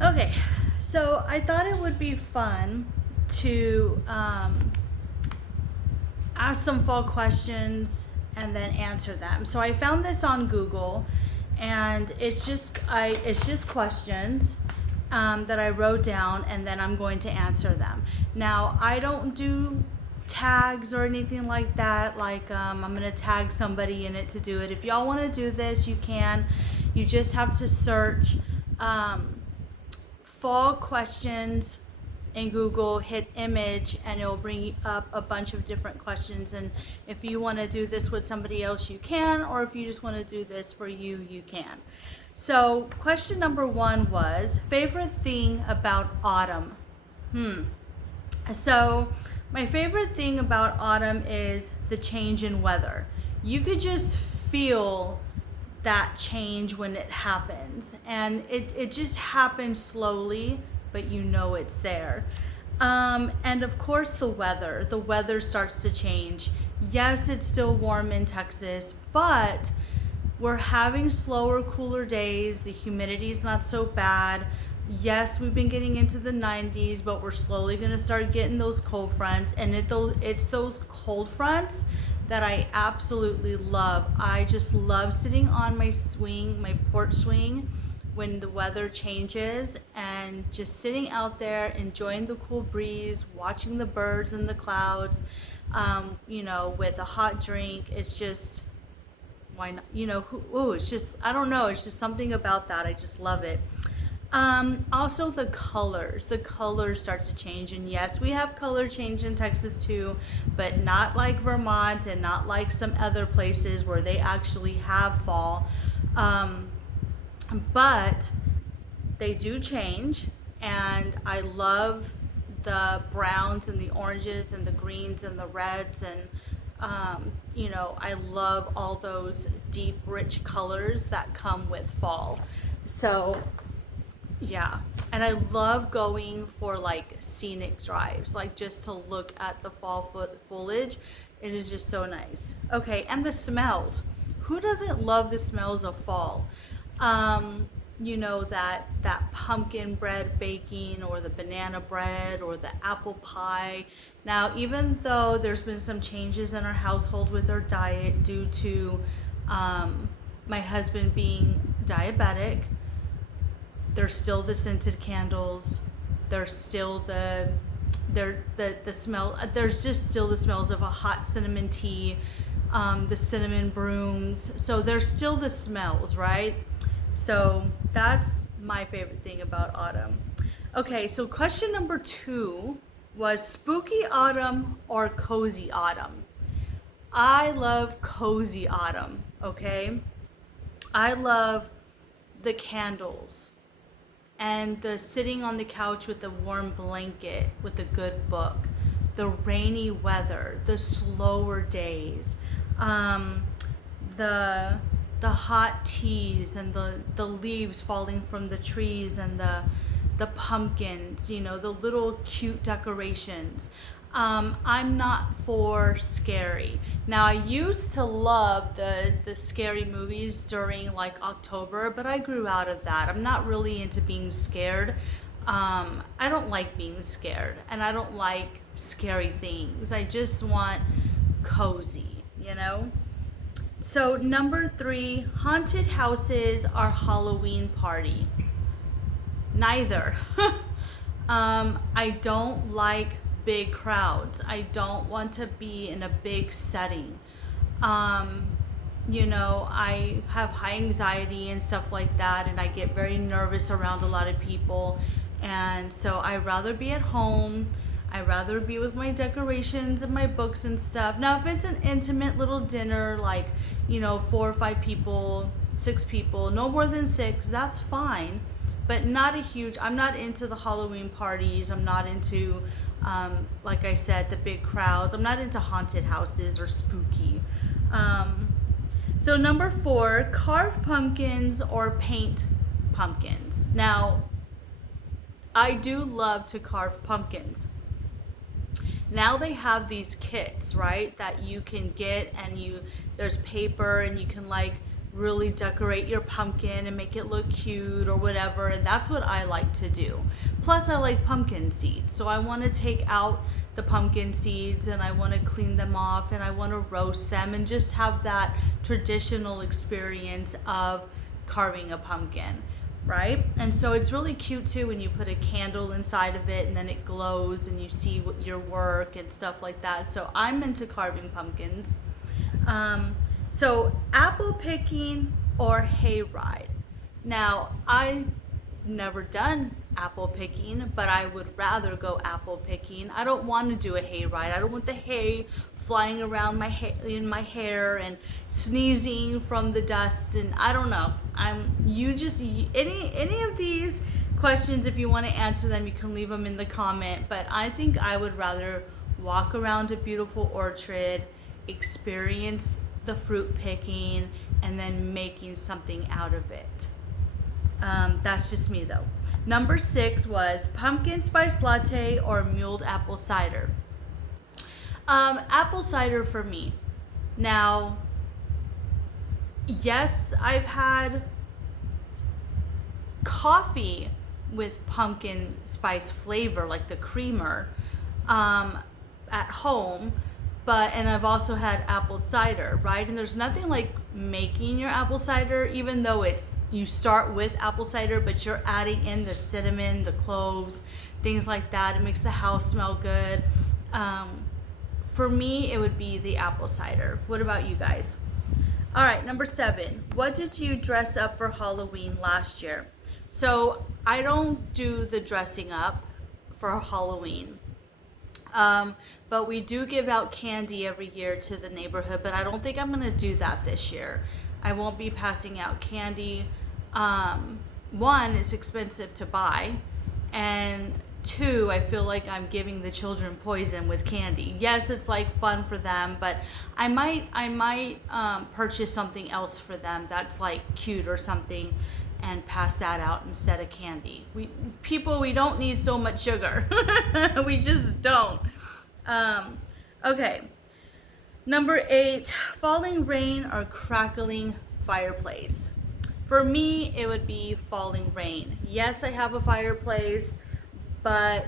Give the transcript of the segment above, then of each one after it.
Okay, so I thought it would be fun to ask some fall questions and then answer them. So I found this on Google, and it's just questions that I wrote down, and then I'm going to answer them. Now I don't do tags or anything like that. Like I'm gonna tag somebody in it to do it. If y'all want to do this, you can. You just have to search. Fall questions in Google, hit image, and it'll bring up a bunch of different questions. And if you want to do this with somebody else, you can, or if you just want to do this for you, you can. So, question number one was favorite thing about autumn. So, my favorite thing about autumn is the change in weather. You could just feel that change when it happens, and it just happens slowly, but you know it's there. And of course, the weather starts to change. Yes, it's still warm in Texas, but we're having slower, cooler days. The humidity's not so bad. Yes, we've been getting into the 90s, but we're slowly going to start getting those cold fronts. And it's those cold fronts that I absolutely love. I just love sitting on my swing, my porch swing, when the weather changes, and just sitting out there, enjoying the cool breeze, watching the birds and the clouds, with a hot drink. It's just, why not? It's just, I don't know, it's just something about that. I just love it. Also the colors start to change, and yes, we have color change in Texas too, but not like Vermont and not like some other places where they actually have fall. But they do change, and I love the browns and the oranges and the greens and the reds, and I love all those deep rich colors that come with fall. So yeah, and I love going for like scenic drives, like just to look at the fall foliage. It is just so nice. Okay, and the smells. Who doesn't love the smells of fall? That pumpkin bread baking, or the banana bread, or the apple pie. Now, even though there's been some changes in our household with our diet due to my husband being diabetic, there's still the scented candles. There's still the smell. There's just still the smells of a hot cinnamon tea, the cinnamon brooms. So there's still the smells, right? So that's my favorite thing about autumn. Okay, so question number two was spooky autumn or cozy autumn. I love cozy autumn. Okay, I love the candles and the sitting on the couch with a warm blanket with a good book, the rainy weather, the slower days, um, the hot teas, and the leaves falling from the trees, and the pumpkins, the little cute decorations. I'm not for scary. Now, I used to love the scary movies during like October, but I grew out of that. I'm not really into being scared. I don't like being scared, and I don't like scary things. I just want cozy. So, number three, haunted houses or Halloween party. Neither. I don't like big crowds. I don't want to be in a big setting. Um, I have high anxiety and stuff like that, and I get very nervous around a lot of people. And so I rather be at home. I rather be with my decorations and my books and stuff. Now, if it's an intimate little dinner, like, 4 or 5 people, 6 people, no more than six, that's fine. But not a huge, I'm not into the Halloween parties. I'm not into, like I said, the big crowds. I'm not into haunted houses or spooky. Um, so, number four, carve pumpkins or paint pumpkins. Now, I do love to carve pumpkins. Now they have these kits, right, that you can get, and there's paper, and you can like really decorate your pumpkin and make it look cute or whatever, and that's what I like to do. Plus I like pumpkin seeds, so I want to take out the pumpkin seeds and I want to clean them off and I want to roast them and just have that traditional experience of carving a pumpkin, right? And so it's really cute too when you put a candle inside of it and then it glows and you see what your work and stuff like that. So I'm into carving pumpkins. So apple picking or hayride. Now, I never done apple picking, but I would rather go apple picking. I don't want to do a hayride. I don't want the hay flying around in my hair and sneezing from the dust, and I don't know. Any of these questions, if you want to answer them, you can leave them in the comment, but I think I would rather walk around a beautiful orchard, experience the fruit picking, and then making something out of it. That's just me though. Number 6 was pumpkin spice latte or mulled apple cider. Apple cider for me. Now, yes, I've had coffee with pumpkin spice flavor, like the creamer, at home, and I've also had apple cider, right? And there's nothing like making your apple cider, even though you start with apple cider, but you're adding in the cinnamon, the cloves, things like that. It makes the house smell good. For me, it would be the apple cider. What about you guys? All right, number 7. What did you dress up for Halloween last year? So I don't do the dressing up for Halloween. But we do give out candy every year to the neighborhood, but I don't think I'm going to do that this year. I won't be passing out candy. One, it's expensive to buy, and 2, I feel like I'm giving the children poison with candy. Yes, it's like fun for them, but I might purchase something else for them that's like cute or something and pass that out instead of candy. We don't need so much sugar. We just don't. Okay. Number 8, falling rain or crackling fireplace. For me, it would be falling rain. Yes, I have a fireplace, but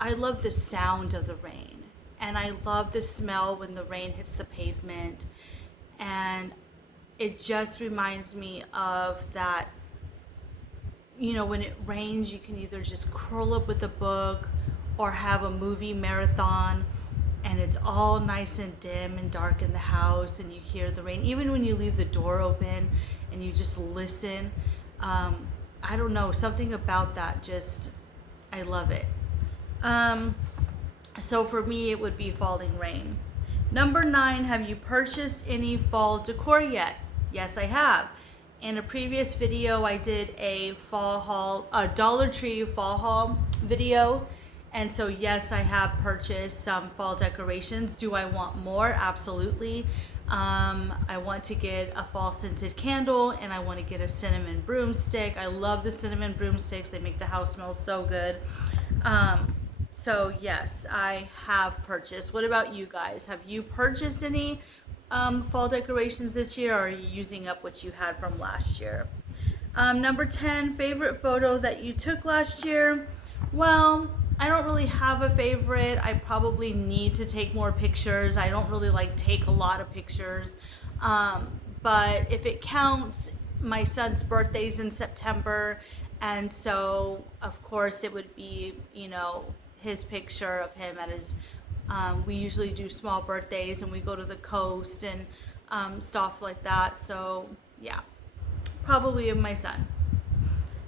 I love the sound of the rain. And I love the smell when the rain hits the pavement. And it just reminds me of that, when it rains, you can either just curl up with a book or have a movie marathon, and it's all nice and dim and dark in the house, and you hear the rain. Even when you leave the door open and you just listen, I don't know, something about that, I love it. So for me, it would be falling rain. Number 9, have you purchased any fall decor yet? Yes, I have. In a previous video, I did a Dollar Tree fall haul video. And so yes, I have purchased some fall decorations. Do I want more? Absolutely. I want to get a fall scented candle, and I want to get a cinnamon broomstick. I love the cinnamon broomsticks. They make the house smell so good. So yes, I have purchased. What about you guys? Have you purchased any fall decorations this year, or are you using up what you had from last year? Number 10, favorite photo that you took last year? Well, I don't really have a favorite. I probably need to take more pictures. I don't really take a lot of pictures. But if it counts, my son's birthday's in September. And so, of course, it would be, his picture of him at his, we usually do small birthdays and we go to the coast and stuff like that. So, yeah, probably of my son.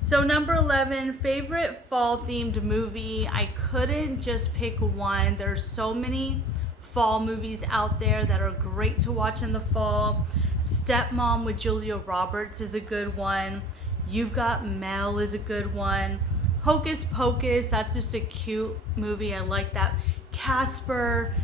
So number 11, favorite fall themed movie. I couldn't just pick one. There's so many fall movies out there that are great to watch in the fall. Stepmom with Julia Roberts is a good one. You've Got Mel is a good one. Hocus Pocus, that's just a cute movie. I like that. Casper,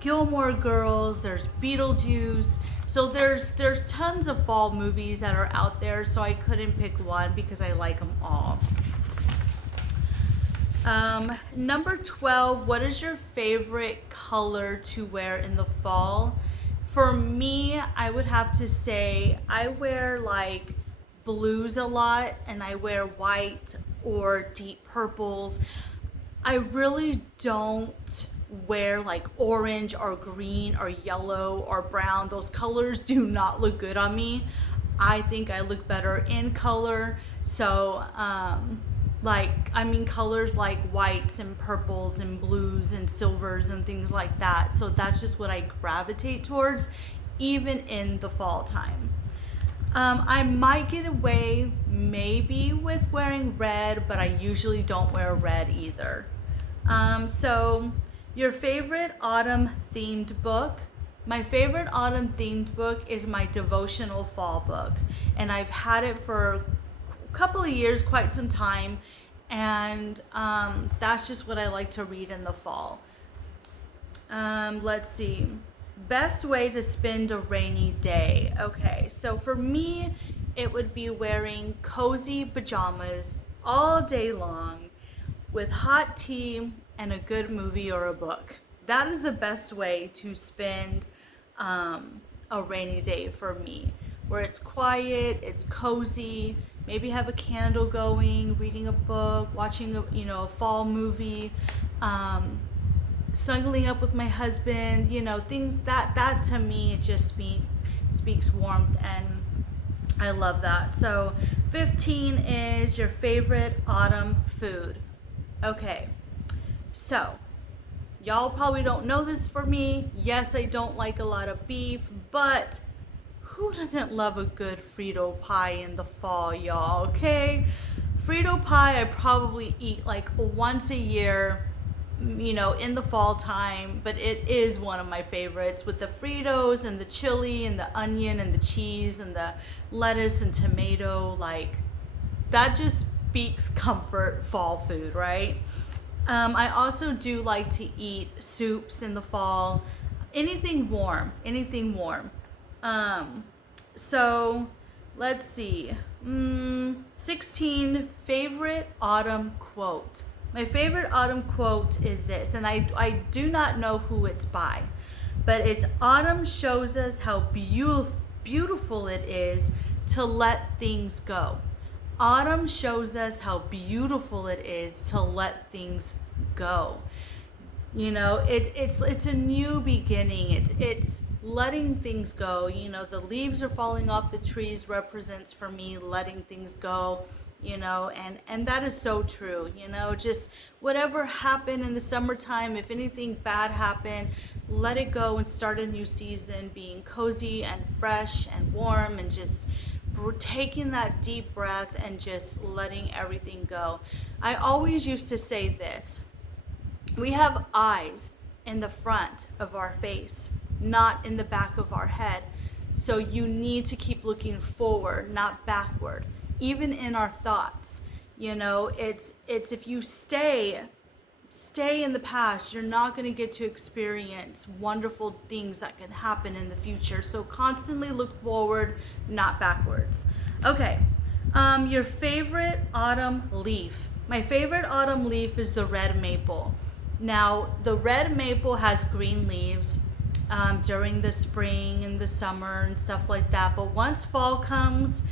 Gilmore Girls, there's Beetlejuice. So there's tons of fall movies that are out there, so I couldn't pick one because I like them all. Number 12, what is your favorite color to wear in the fall? For me, I would have to say I wear like blues a lot, and I wear white or deep purples. I really don't wear like orange or green or yellow or brown. Those colors do not look good on me. I think I look better in color. So, colors like whites and purples and blues and silvers and things like that. So that's just what I gravitate towards, even in the fall time. I might get away maybe with wearing red, but I usually don't wear red either. So, your favorite autumn themed book? My favorite autumn themed book is my devotional fall book, and I've had it for a couple of years, quite some time, and that's just what I like to read in the fall. Let's see. Best way to spend a rainy day. Okay, so for me, it would be wearing cozy pajamas all day long with hot tea and a good movie or a book. That is the best way to spend a rainy day for me, where it's quiet, it's cozy, maybe have a candle going, reading a book, watching a fall movie. Snuggling up with my husband, things that to me just speaks warmth, and I love that. So 15 is your favorite autumn food. Okay, so y'all probably don't know this for me. Yes, I don't like a lot of beef, but who doesn't love a good Frito pie in the fall, y'all? Okay, Frito pie I probably eat like once a year, in the fall time, but it is one of my favorites, with the Fritos and the chili and the onion and the cheese and the lettuce and tomato. Like, that just speaks comfort fall food, right? I also do like to eat soups in the fall. Anything warm, anything warm. So let's see. 16, favorite autumn quote. My favorite autumn quote is this, and I do not know who it's by, but it's autumn shows us how beautiful it is to let things go. Autumn shows us how beautiful it is to let things go. It's a new beginning. It's letting things go. The leaves are falling off the trees represents for me letting things go. And that is so true. Just whatever happened in the summertime, if anything bad happened, let it go and start a new season being cozy and fresh and warm, and just taking that deep breath and just letting everything go. I always used to say this: we have eyes in the front of our face, not in the back of our head. So you need to keep looking forward, not backward. Even in our thoughts, it's if you stay in the past, you're not going to get to experience wonderful things that can happen in the future. So constantly look forward, not backwards. Okay, your favorite autumn leaf. My favorite autumn leaf is the red maple. Now, the red maple has green leaves during the spring and the summer and stuff like that. But once fall comes,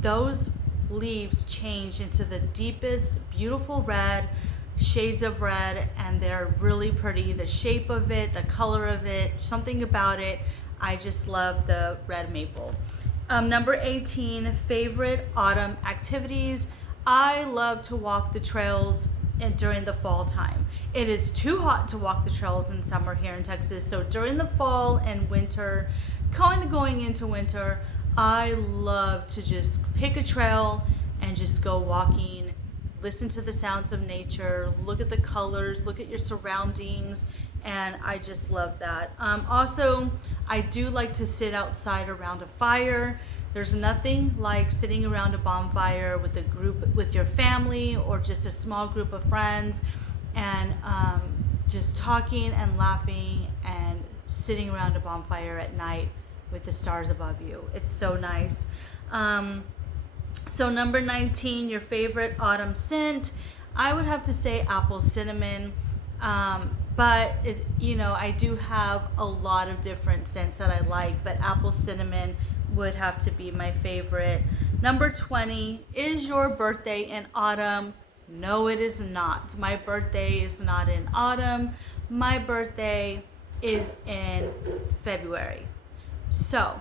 those leaves change into the deepest, beautiful red, shades of red, and they're really pretty. The shape of it, the color of it, something about it. I just love the red maple. Number 18, favorite autumn activities. I love to walk the trails during the fall time. It is too hot to walk the trails in summer here in Texas. So during the fall and winter, kind of going into winter, I love to just pick a trail and just go walking, listen to the sounds of nature, look at the colors, look at your surroundings, and I just love that. Also, I do like to sit outside around a fire. There's nothing like sitting around a bonfire with a group, with your family, or just a small group of friends, and just talking and laughing and sitting around a bonfire at night with the stars above you. It's so nice. So number 19, your favorite autumn scent. I would have to say apple cinnamon. but it, you know, I do have a lot of different scents that I like, but apple cinnamon would have to be my favorite. Number 20, is your birthday in autumn? No, it is not. My birthday is not in autumn. My birthday is in February. So,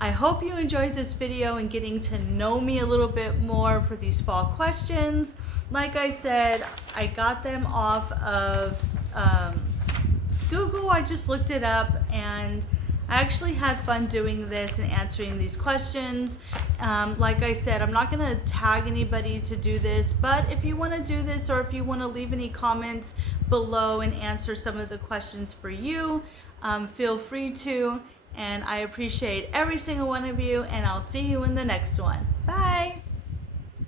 I hope you enjoyed this video and getting to know me a little bit more for these fall questions. Like I said, I got them off of Google. I just looked it up and I actually had fun doing this and answering these questions. Like I said, I'm not going to tag anybody to do this, but if you want to do this or if you want to leave any comments below and answer some of the questions for you, feel free to. And I appreciate every single one of you, and I'll see you in the next one. Bye.